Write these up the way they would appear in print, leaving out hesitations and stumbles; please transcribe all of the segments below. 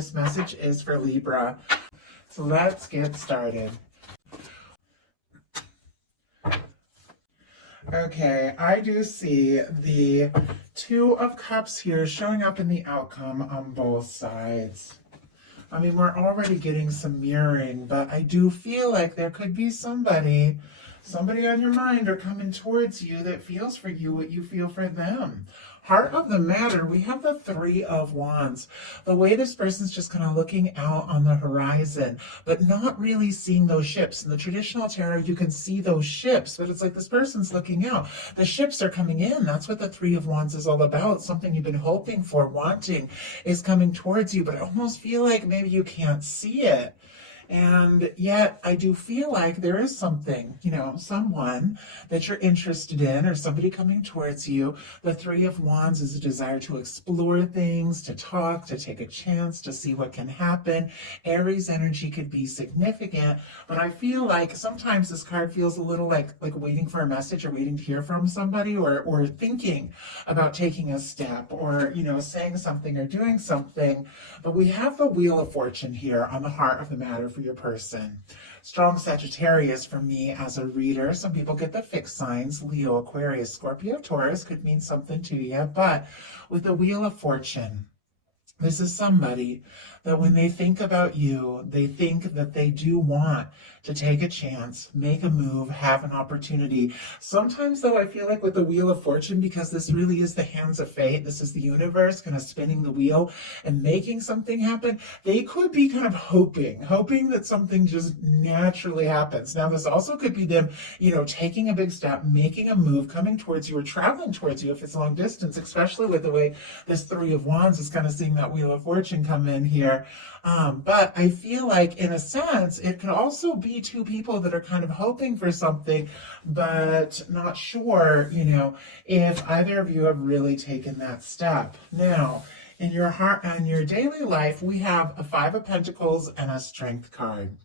this message is for Libra. So let's get started. Okay, I do see the Two of Cups here showing up in the outcome on both sides. I mean, we're already getting some mirroring, but I do feel like there could be somebody on your mind or coming towards you that feels for you what you feel for them. Heart of the matter, we have the Three of Wands. The way this person's just kind of looking out on the horizon, but not really seeing those ships. In the traditional tarot, you can see those ships, but it's like this person's looking out. The ships are coming in. That's what the Three of Wands is all about. Something you've been hoping for, wanting, is coming towards you, but I almost feel like maybe you can't see it. And yet I do feel like there is something, someone that you're interested in or somebody coming towards you. The Three of Wands is a desire to explore things, to talk, to take a chance, to see what can happen. Aries energy could be significant, but I feel like sometimes this card feels a little like waiting for a message or waiting to hear from somebody or thinking about taking a step or, saying something or doing something. But we have the Wheel of Fortune here on the heart of the matter for your person. Strong Sagittarius for me as a reader. Some people get the fixed signs. Leo, Aquarius, Scorpio, Taurus could mean something to you. But with the Wheel of Fortune, this is somebody that when they think about you, they think that they do want to take a chance, make a move, have an opportunity. Sometimes, though, I feel like with the Wheel of Fortune, because this really is the hands of fate, this is the universe kind of spinning the wheel and making something happen, they could be kind of hoping that something just naturally happens. Now, this also could be them, taking a big step, making a move, coming towards you or traveling towards you if it's long distance, especially with the way this Three of Wands is kind of seeing that Wheel of Fortune come in here. But I feel like in a sense, it could also be two people that are kind of hoping for something, but not sure, if either of you have really taken that step. Now, in your heart and your daily life, we have a Five of Pentacles and a Strength card.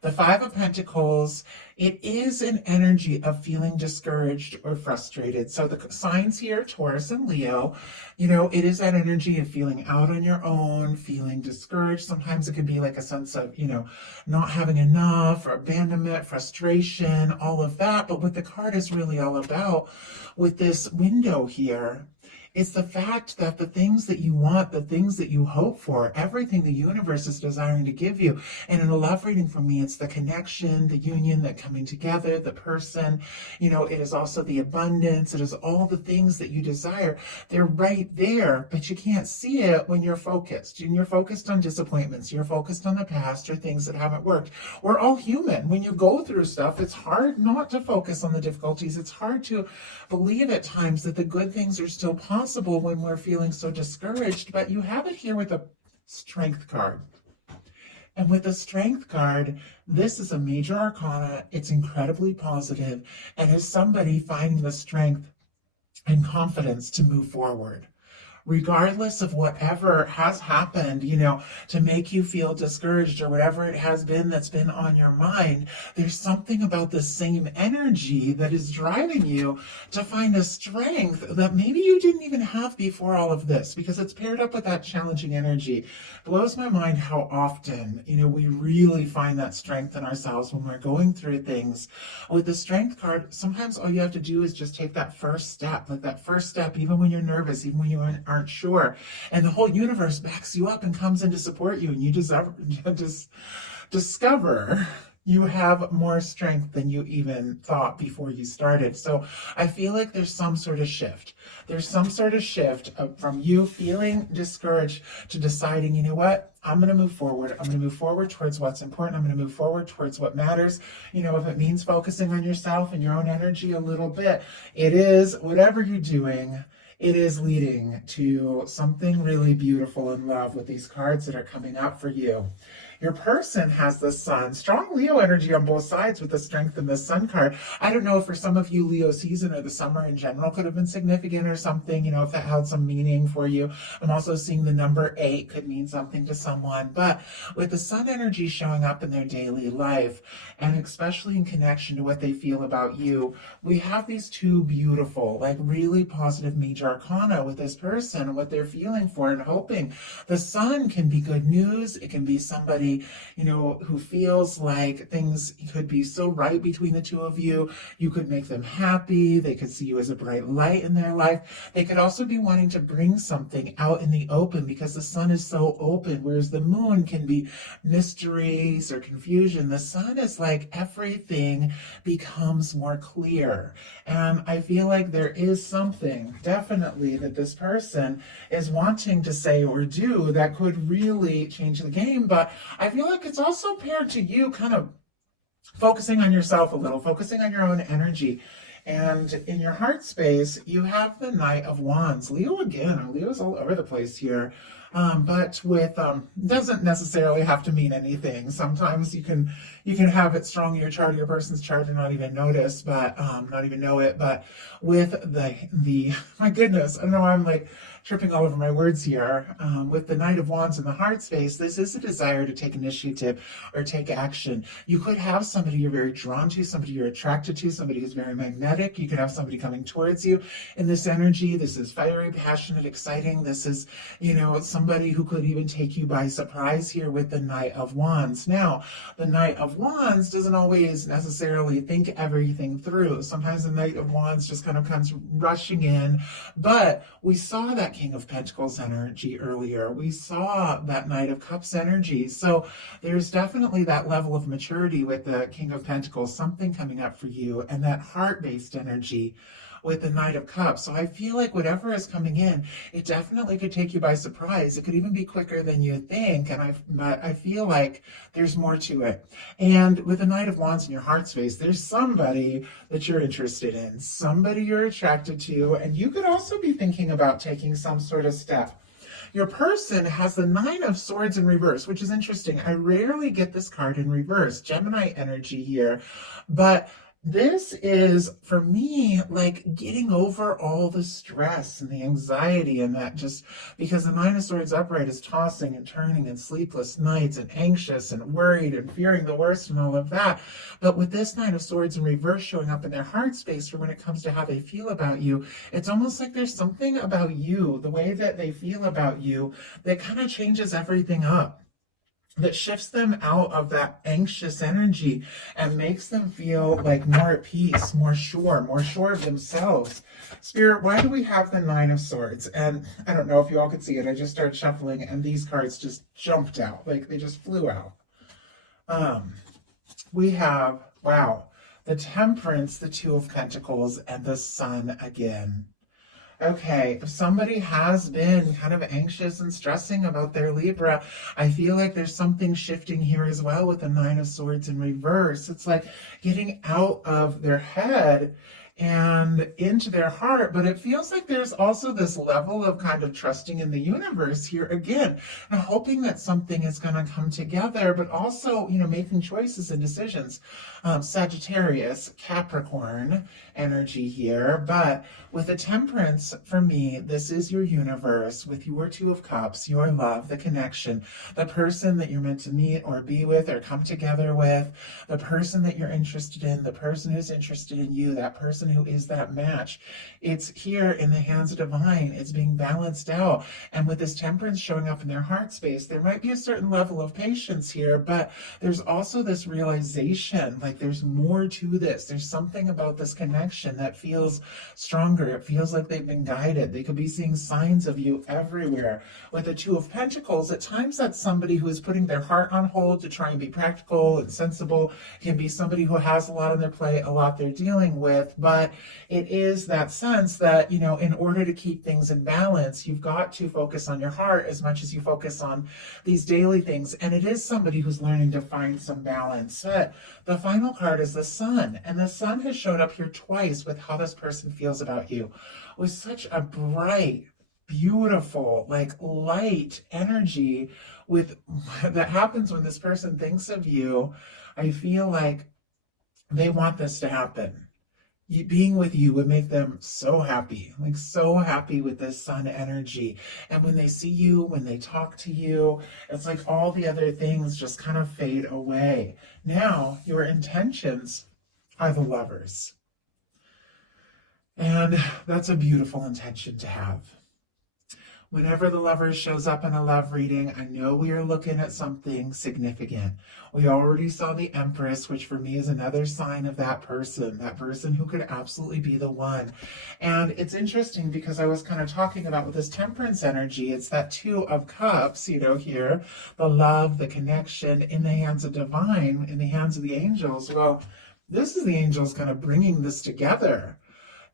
The Five of Pentacles, it is an energy of feeling discouraged or frustrated. So the signs here, Taurus and Leo, it is that energy of feeling out on your own, feeling discouraged. Sometimes it could be like a sense of, not having enough or abandonment, frustration, all of that. But what the card is really all about with this window here, it's the fact that the things that you want, the things that you hope for, everything the universe is desiring to give you. And in a love reading for me, it's the connection, the union, the coming together, the person. It is also the abundance. It is all the things that you desire. They're right there, but you can't see it when you're focused. And you're focused on disappointments. You're focused on the past or things that haven't worked. We're all human. When you go through stuff, it's hard not to focus on the difficulties. It's hard to believe at times that the good things are still possible when we're feeling so discouraged, but you have it here with a Strength card. And with the Strength card, this is a major arcana. It's incredibly positive and is somebody finding the strength and confidence to move forward. Regardless of whatever has happened, to make you feel discouraged or whatever it has been that's been on your mind, there's something about the same energy that is driving you to find a strength that maybe you didn't even have before all of this, because it's paired up with that challenging energy. It blows my mind how often, we really find that strength in ourselves when we're going through things. With the Strength card, sometimes all you have to do is just take that first step, even when you're nervous, even when you aren't sure, and the whole universe backs you up and comes in to support you, and you discover you have more strength than you even thought before you started. So I feel like there's some sort of shift. There's some sort of shift from you feeling discouraged to deciding, what? I'm going to move forward. I'm going to move forward towards what's important. I'm going to move forward towards what matters. If it means focusing on yourself and your own energy a little bit, it is whatever you're doing. It is leading to something really beautiful in love with these cards that are coming up for you. Your person has the Sun. Strong Leo energy on both sides with the Strength and the Sun card. I don't know if for some of you Leo season or the summer in general could have been significant or something, if that held some meaning for you. I'm also seeing the number 8 could mean something to someone. But with the Sun energy showing up in their daily life, and especially in connection to what they feel about you, we have these two beautiful, really positive major arcana with this person, what they're feeling for and hoping. The sun can be good news. It can be somebody, who feels like things could be so right between the two of you. You could make them happy. They could see you as a bright light in their life. They could also be wanting to bring something out in the open because the sun is so open, whereas the moon can be mysteries or confusion. The sun is like everything becomes more clear. And I feel like there is something definitely that this person is wanting to say or do that could really change the game. But I feel like it's also paired to you kind of focusing on yourself a little, focusing on your own energy. And in your heart space, you have the Knight of Wands. Leo again. Leo's all over the place here. But with doesn't necessarily have to mean anything. Sometimes you can have it strong in your chart, your person's chart, and not even notice, but not even know it. But with the my goodness, I don't know why I'm like tripping all over my words here. With the Knight of Wands in the heart space, this is a desire to take initiative or take action. You could have somebody you're very drawn to, somebody you're attracted to, somebody who's very magnetic. You could have somebody coming towards you in this energy. This is fiery, passionate, exciting. This is, somebody who could even take you by surprise here with the Knight of Wands. Now, the Knight of Wands doesn't always necessarily think everything through. Sometimes the Knight of Wands just kind of comes rushing in, but we saw that King of Pentacles energy earlier. We saw that Knight of Cups energy. So there's definitely that level of maturity with the King of Pentacles, something coming up for you, and that heart-based energy with the Knight of Cups. So I feel like whatever is coming in, it definitely could take you by surprise. It could even be quicker than you think. But I feel like there's more to it. And with the Knight of Wands in your heart space, there's somebody that you're interested in, somebody you're attracted to, and you could also be thinking about taking some sort of step. Your person has the Nine of Swords in reverse, which is interesting. I rarely get this card in reverse, Gemini energy here, but this is, for me, like getting over all the stress and the anxiety and that, just because the Nine of Swords upright is tossing and turning and sleepless nights and anxious and worried and fearing the worst and all of that. But with this Nine of Swords in reverse showing up in their heart space for when it comes to how they feel about you, it's almost like there's something about you, the way that they feel about you, that kind of changes everything up, that shifts them out of that anxious energy and makes them feel like more at peace, more sure of themselves. Spirit, why do we have the Nine of Swords? And I don't know if you all could see it. I just started shuffling and these cards just jumped out. Like they just flew out. We have, wow, the Temperance, the Two of Pentacles, and the Sun again. Okay, if somebody has been kind of anxious and stressing about their Libra, I feel like there's something shifting here as well with the Nine of Swords in reverse. It's like getting out of their head and into their heart, but it feels like there's also this level of kind of trusting in the universe here again, and hoping that something is going to come together, but also, making choices and decisions. Sagittarius, Capricorn energy here, but with the Temperance, for me, this is your universe with your Two of Cups, your love, the connection, the person that you're meant to meet or be with or come together with, the person that you're interested in, the person who's interested in you, that person who is that match. It's here in the hands of divine. It's being balanced out. And with this Temperance showing up in their heart space, there might be a certain level of patience here, but there's also this realization, like there's more to this. There's something about this connection that feels stronger. It feels like they've been guided. They could be seeing signs of you everywhere. With the Two of Pentacles, at times that's somebody who is putting their heart on hold to try and be practical and sensible. It can be somebody who has a lot on their plate, a lot they're dealing with, but it is that sense that, in order to keep things in balance, you've got to focus on your heart as much as you focus on these daily things. And it is somebody who's learning to find some balance. But the final card is the Sun, and the Sun has showed up here twice with how this person feels about you, with such a bright, beautiful, like light energy with that happens when this person thinks of you. I feel like they want this to happen. Being with you would make them so happy, like so happy with this Sun energy. And when they see you, when they talk to you, it's like all the other things just kind of fade away. Now, your intentions are the Lovers. And that's a beautiful intention to have. Whenever the lover shows up in a love reading, I know we are looking at something significant. We already saw the Empress, which for me is another sign of that person who could absolutely be the one. And it's interesting because I was kind of talking about with this Temperance energy, it's that Two of Cups, here, the love, the connection in the hands of divine, in the hands of the angels. Well, this is the angels kind of bringing this together.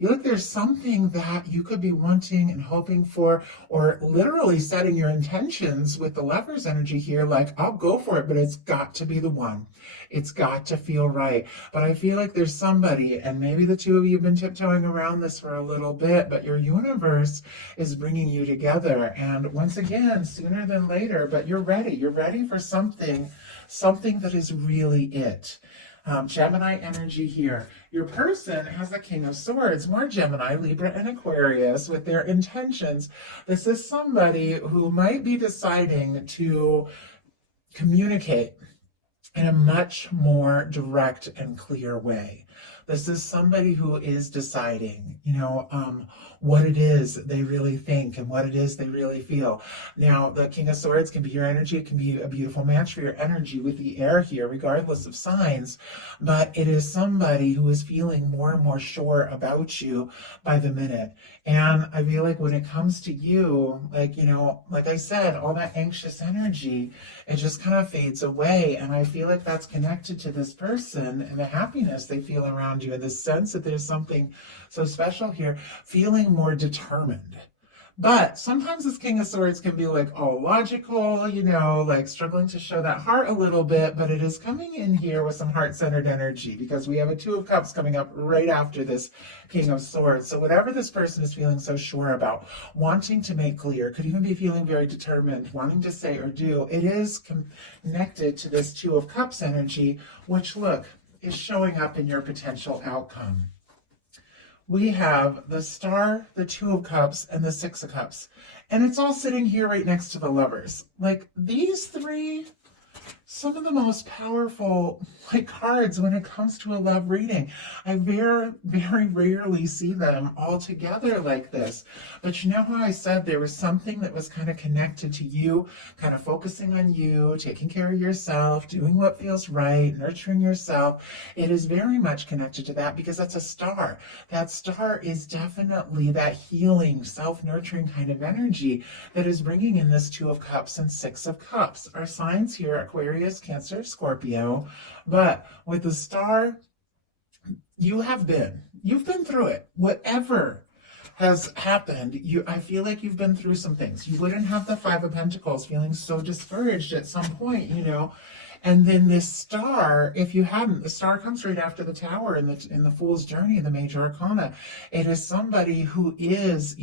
You look, there's something that you could be wanting and hoping for, or literally setting your intentions with the Lover's energy here, like, I'll go for it, but it's got to be the one. It's got to feel right. But I feel like there's somebody, and maybe the two of you have been tiptoeing around this for a little bit, but your universe is bringing you together. And once again, sooner than later, but you're ready. You're ready for something that is really it. Gemini energy here. Your person has the King of Swords, more Gemini, Libra, and Aquarius with their intentions. This is somebody who might be deciding to communicate in a much more direct and clear way. This is somebody who is deciding, what it is they really think and what it is they really feel. Now, the King of Swords can be your energy. It can be a beautiful match for your energy with the air here, regardless of signs. But it is somebody who is feeling more and more sure about you by the minute. And I feel like when it comes to you, like I said, all that anxious energy, it just kind of fades away. And I feel like that's connected to this person and the happiness they feel around you and the sense that there's something so special here, feeling more determined. But sometimes this King of Swords can be like all logical, like struggling to show that heart a little bit, but it is coming in here with some heart-centered energy because we have a Two of Cups coming up right after this King of Swords. So whatever this person is feeling so sure about, wanting to make clear, could even be feeling very determined, wanting to say or do, it is connected to this Two of Cups energy, which, look, is showing up in your potential outcome. We have the Star, the Two of Cups, and the Six of Cups. And it's all sitting here right next to the Lovers. Like, these three, some of the most powerful cards when it comes to a love reading. I very, very rarely see them all together like this. But you know how I said there was something that was kind of connected to you, kind of focusing on you, taking care of yourself, doing what feels right, nurturing yourself. It is very much connected to that because that's a star. That star is definitely that healing, self-nurturing kind of energy that is bringing in this Two of Cups and Six of Cups. Our signs here, Aquarius, Cancer, Scorpio. But with the star, you've been through it. Whatever has happened, I feel like you've been through some things. You wouldn't have the Five of Pentacles feeling so discouraged at some point, And then this star, if you hadn't, the star comes right after the Tower in the Fool's Journey, the Major Arcana. It is somebody who is,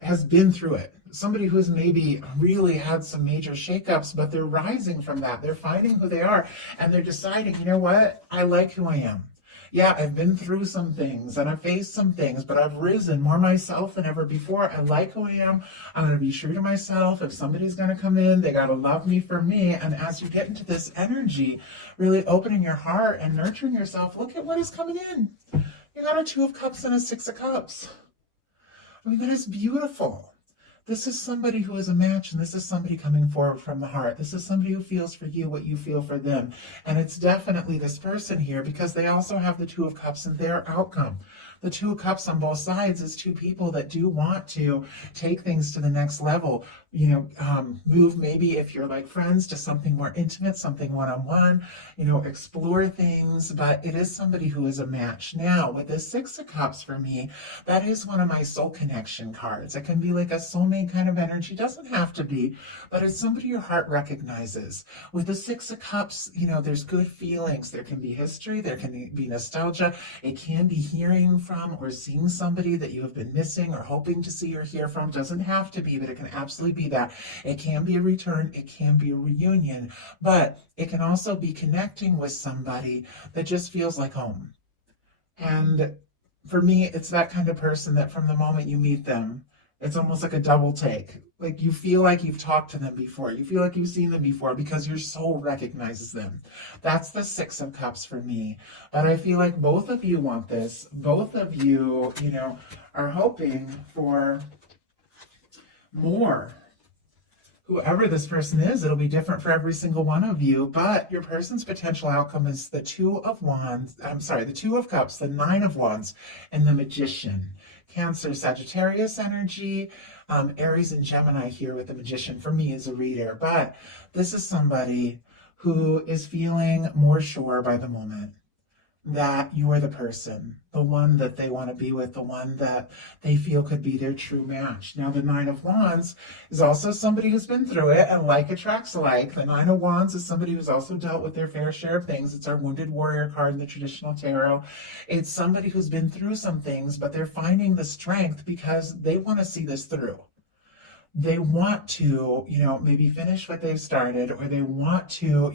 has been through it. Somebody who's maybe really had some major shakeups, but they're rising from that. They're finding who they are, and they're deciding, you know what? I like who I am. Yeah, I've been through some things, and I've faced some things, but I've risen more myself than ever before. I like who I am. I'm going to be true to myself. If somebody's going to come in, they got to love me for me. And as you get into this energy, really opening your heart and nurturing yourself, look at what is coming in. You got a Two of Cups and a Six of Cups. I mean, that is beautiful. This is somebody who is a match, and this is somebody coming forward from the heart. This is somebody who feels for you what you feel for them. And it's definitely this person here because they also have the Two of Cups and their outcome. The Two of Cups on both sides is two people that do want to take things to the next level. Move maybe if you're like friends to something more intimate, something one-on-one, explore things, but it is somebody who is a match. Now, with the Six of Cups for me, that is one of my soul connection cards. It can be like a soulmate kind of energy. Doesn't have to be, but it's somebody your heart recognizes. With the Six of Cups, there's good feelings. There can be history. There can be nostalgia. It can be hearing from or seeing somebody that you have been missing or hoping to see or hear from. Doesn't have to be, but it can absolutely be that. It can be a return. It can be a reunion, but it can also be connecting with somebody that just feels like home. And for me, it's that kind of person that from the moment you meet them, it's almost like a double take. Like you feel like you've talked to them before. You feel like you've seen them before because your soul recognizes them. That's the Six of Cups for me. But I feel like both of you want this. Both of you, are hoping for more. Whoever this person is, it'll be different for every single one of you, but your person's potential outcome is the Two of Cups, the Nine of Wands, and the Magician. Cancer, Sagittarius energy, Aries and Gemini here with the Magician for me as a reader, but this is somebody who is feeling more sure by the moment that you are the person, the one that they want to be with, the one that they feel could be their true match. Now, the Nine of Wands is also somebody who's been through it, and like attracts like. The Nine of Wands is somebody who's also dealt with their fair share of things. It's our Wounded Warrior card in the traditional tarot. It's somebody who's been through some things, but they're finding the strength because they want to see this through. They want to, maybe finish what they've started, or they want to,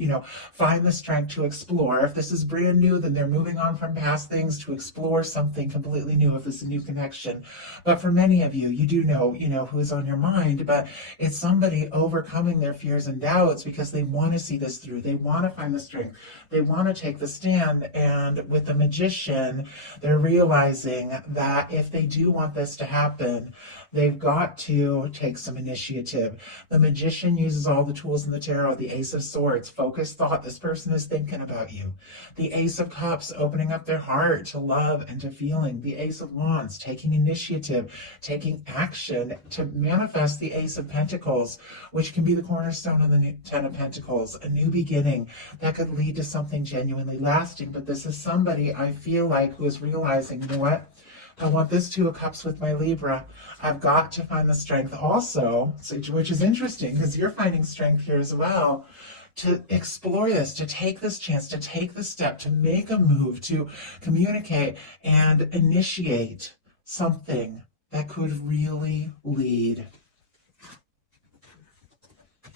find the strength to explore. If this is brand new, then they're moving on from past things to explore something completely new if it's a new connection. But for many of you, you do know, who's on your mind, but it's somebody overcoming their fears and doubts because they want to see this through. They want to find the strength. They want to take the stand. And with the Magician, they're realizing that if they do want this to happen, they've got to take some initiative. The Magician uses all the tools in the tarot. The Ace of Swords, focused thought. This person is thinking about you. The Ace of Cups, opening up their heart to love and to feeling. The Ace of Wands, taking initiative, taking action to manifest the Ace of Pentacles, which can be the cornerstone of the Ten of Pentacles, a new beginning that could lead to something genuinely lasting. But this is somebody, I feel like, who is realizing, you know what? I want this Two of Cups with my Libra. I've got to find the strength also, which is interesting because you're finding strength here as well, to explore this, to take this chance, to take the step, to make a move, to communicate and initiate something that could really lead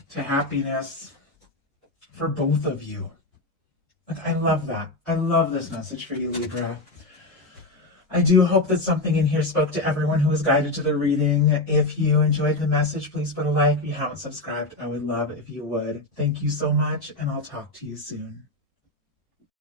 to happiness for both of you. Like, I love that. I love this message for you, Libra. I do hope that something in here spoke to everyone who was guided to the reading. If you enjoyed the message, please put a like. If you haven't subscribed, I would love if you would. Thank you so much, and I'll talk to you soon.